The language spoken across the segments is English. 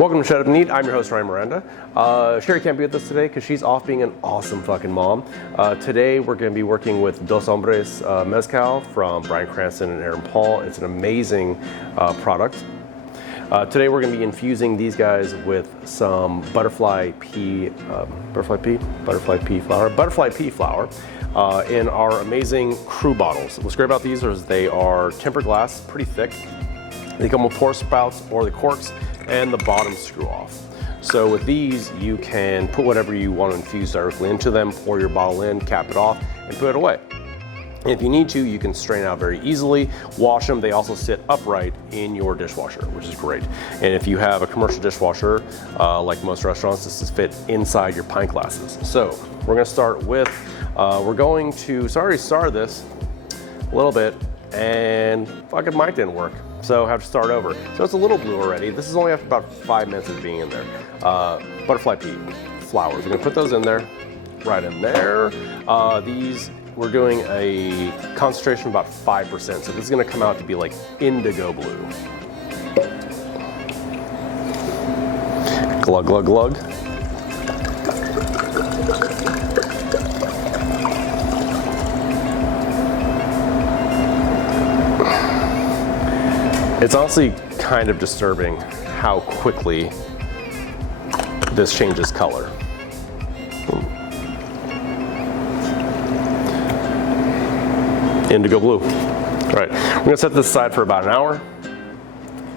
Welcome to Shut Up and Eat. I'm your host, Ryan Miranda. Sherry can't be with us today because she's off being an awesome fucking mom. Today we're going to be working with Hombres Mezcal from Bryan, Cranston, and Aaron Paul. It's an amazing product. Today we're going to be infusing these guys with some butterfly pea flower in our amazing crew bottles. What's great about these is they are tempered glass, pretty thick. They come with pour spouts or the corks and the bottom screw off. So with these, you can put whatever you want to infuse directly into them, pour your bottle in, cap it off, and put it away. And if you need to, you can strain out very easily, wash them. They also sit upright in your dishwasher, which is great. And if you have a commercial dishwasher, like most restaurants, this is fit inside your pint glasses. So we're gonna start with, we're going to, sorry, start this a little bit, and fucking mic didn't work. So I have to start over. So it's a little blue already. This is only after about 5 minutes of being in there. Butterfly pea flowers. We're gonna put those in there, right in there. These, we're doing a concentration of about 5%. So this is gonna come out to be like indigo blue. Glug, glug, glug. It's honestly kind of disturbing how quickly this changes color. Indigo blue. All right, we're gonna set this aside for about an hour.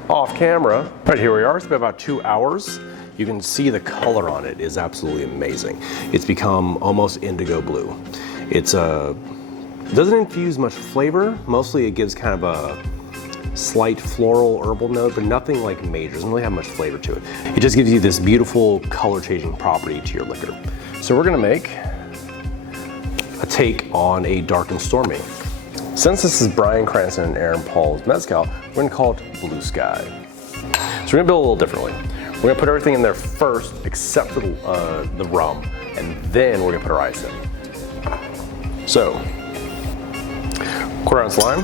Off camera. All right, here we are. It's been about 2 hours. You can see the color on it is absolutely amazing. It's become almost indigo blue. It's doesn't infuse much flavor. Mostly it gives kind of a slight floral herbal note, but nothing like major. Doesn't really have much flavor to it. It just gives you this beautiful color changing property to your liquor. So we're gonna make a take on a Dark and Stormy. Since this is Bryan, Cranston, and Aaron Paul's Mezcal, we're gonna call it Blue Sky. So we're gonna build a little differently. We're gonna put everything in there first, except for the rum, and then we're gonna put our ice in. So, quarter ounce lime.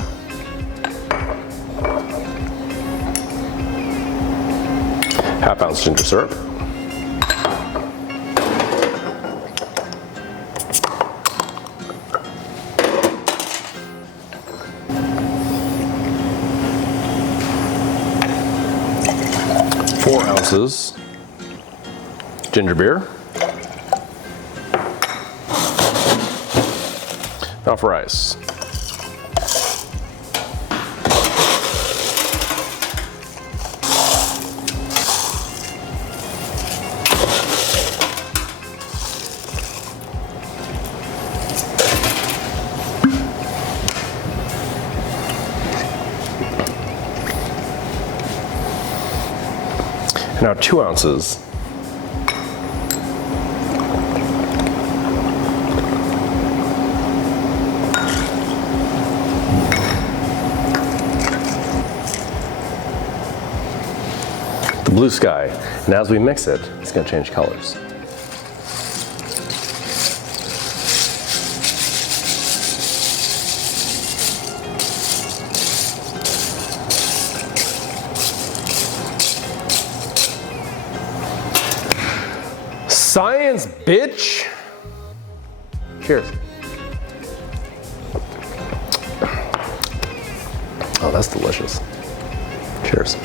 Half ounce ginger syrup. Four ounces ginger beer. Now for ice. Now 2 ounces the Blue Sky, and as we mix it, it's going to change colors. Science, bitch! Cheers. Oh, that's delicious. Cheers.